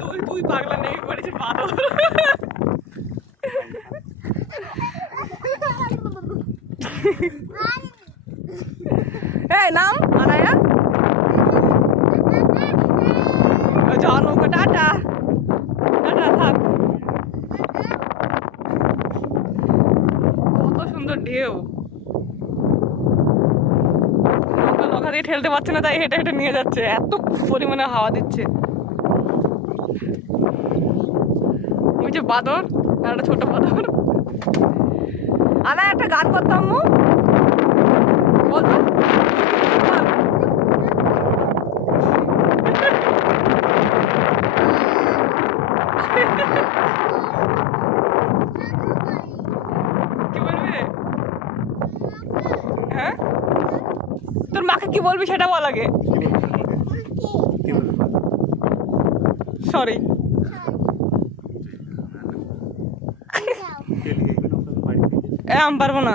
তুই তুই পাগলা নেই পড়েছে বাদর এই নাম? আনায়া? নৌকা টাটা। টাটা থাক। কত সুন্দর ঢেউ। নৌকা দিয়ে ঠেলতে পারছে না তাই হেঁটে হেঁটে নিয়ে যাচ্ছে। এত পরিমাণে হাওয়া দিচ্ছে। যে বাদর আর একটা ছোট বাদর। আমি একটা গান করতাম বলতো বল। কি বলবি? হ্যাঁ? তোর মাকে কি বলবি সেটা বল আগে। সরি আমি আম পারব না।